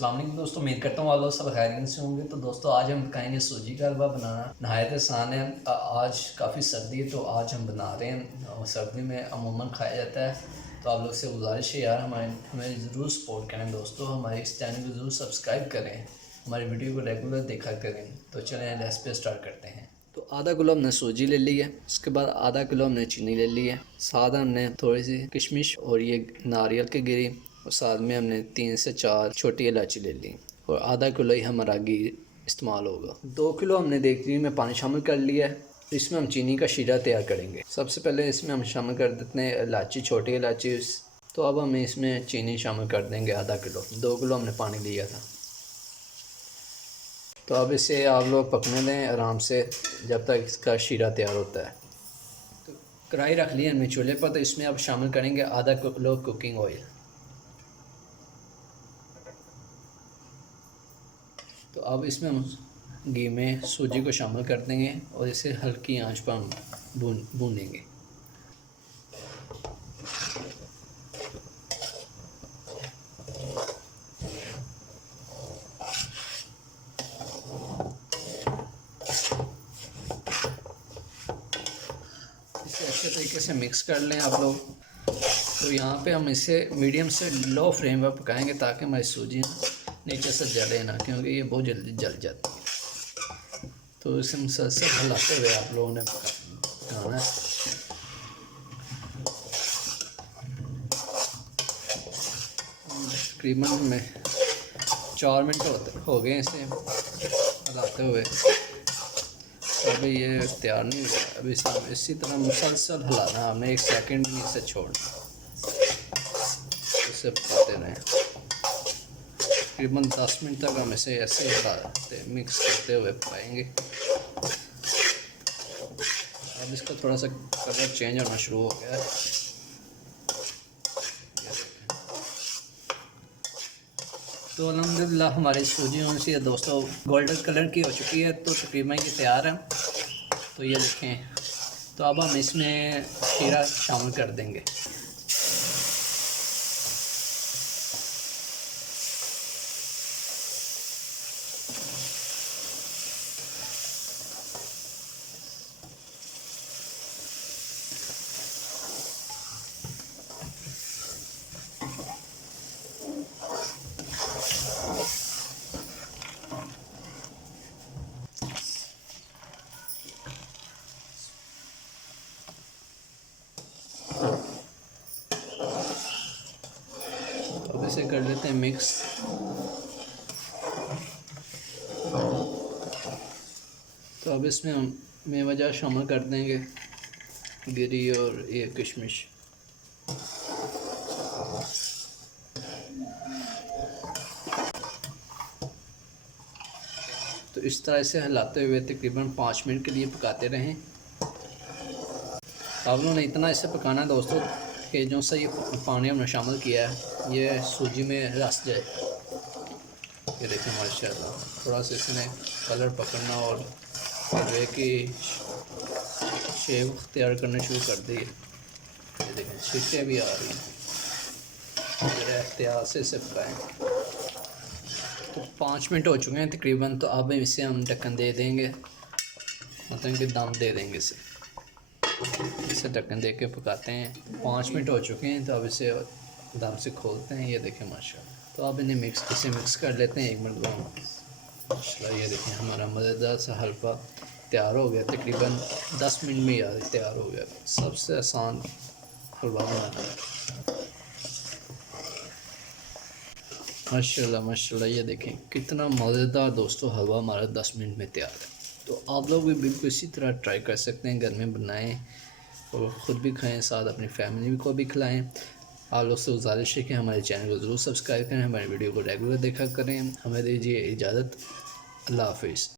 अस्सलाम वालेकुम दोस्तों, उम्मीद करता हूँ आप लोग सब खैरियत से होंगे। तो दोस्तों आज हम खाएंगे सूजी का हलवा बनाना। नहायत आसान है। आज काफ़ी सर्दी है तो आज हम बना रहे हैं और सर्दी में अमूमन खाया जाता है। तो आप लोग से गुजारिश है यार हमें ज़रूर सपोर्ट करें दोस्तों, हमारे इस चैनल को ज़रूर सब्सक्राइब करें, हमारी वीडियो को रेगुलर देखा करें। तो चलें रेसिपी स्टार्ट करते हैं। तो आधा किलो हमने सूजी ले ली है, उसके बाद आधा किलो हमने चीनी ले ली है, साथ हमने थोड़ी सी किशमिश और ये नारियल की गिरी और साथ में हमने 3 से 4 छोटी इलायची ले ली और आधा किलो ही हमारा घी इस्तेमाल होगा। 2 किलो हमने देगची में पानी शामिल कर लिया है। इसमें हम चीनी का शीरा तैयार करेंगे। सबसे पहले इसमें हम शामिल कर देते हैं इलायची, छोटी इलायची। तो अब हम इसमें चीनी शामिल कर देंगे आधा किलो। 2 किलो हमने पानी लिया था। तो अब इसे आप लोग पकने दें आराम से जब तक इसका शीरा तैयार होता है। तो कढ़ाई रख ली हमने चूल्हे पर। तो इसमें अब शामिल करेंगे आधा किलो कुकिंग ऑयल। तो अब इसमें हम घी में सूजी को शामिल कर देंगे और इसे हल्की आंच पर हम भूनेंगे। इसे अच्छे तरीके से मिक्स कर लें आप लोग। तो यहाँ पे हम इसे मीडियम से लो फ्लेम पर पकाएंगे ताकि हमारी सूजी नीचे से जले ना, क्योंकि ये बहुत जल्दी जल जाती है। तो इसे मुसलसल हिलाते हुए आप लोगों ने पकाना है। तकरीबन में 4 मिनट हो गए इसे हिलाते हुए। अभी ये तैयार नहीं हुआ। अभी इसी तरह मुसलसल हिलाना, हमने 1 सेकंड भी नहीं इसे छोड़ना, इसे पकाते रहें। तकरीबन 10 मिनट तक हम इसे ऐसे हिलाते मिक्स करते हुए पकाएंगे। अब इसका थोड़ा सा कलर चेंज होना शुरू हो गया है। तो अल्हम्दुलिल्लाह हमारी सूजी होने से दोस्तों गोल्डन कलर की हो चुकी है। तो तकरीबन ये तैयार है। तो ये देखें। तो अब हम इसमें शीरा शामिल कर देंगे। अब इसे कर लेते हैं मिक्स। तो अब इसमें हम मेवा जात शामिल कर देंगे, गिरी और ये किशमिश। तो इस तरह से हिलाते हुए तकरीबन 5 मिनट के लिए पकाते रहें। आप लोगों ने इतना इसे पकाना है दोस्तों कि जो सा ये पानी हमने शामिल किया है ये सूजी में रस जाए। ये देखें माशाल्लाह थोड़ा सा इसने कलर पकड़ना और हलवे की शेप तैयार करने शुरू कर दी। ये देखें शीशे भी आ रही हैं। एहतियात से इसे पकाएँ। तो 5 मिनट हो चुके हैं तकरीबन। तो अब इसे हम ढक्कन दे देंगे, मतलब कि दम दे देंगे इसे ढक्कन दे के पकाते हैं। 5 मिनट हो चुके हैं। तो अब इसे दम से खोलते हैं। ये देखें माशाल्लाह। तो अब इन्हें इसे मिक्स कर लेते हैं 1 मिनट बाद। माशाल्लाह ये देखें हमारा मज़ेदार सा हलवा तैयार हो गया। तकरीबन 10 मिनट में यार तैयार हो गया। सबसे आसान हलवा बनाना है। माशाल्लाह माशाल्लाह ये देखें कितना मज़ेदार दोस्तों हलवा हमारा 10 मिनट में तैयार है। तो आप लोग भी बिल्कुल इसी तरह ट्राई कर सकते हैं, घर में बनाएं और ख़ुद भी खाएं, साथ अपनी फैमिली को भी खिलाएं। आप लोग से गुजारिश है कि हमारे चैनल को ज़रूर सब्सक्राइब करें, हमारी वीडियो को रेगुलर देखा करें। हमें दीजिए इजाज़त। अल्लाह हाफ़िज़।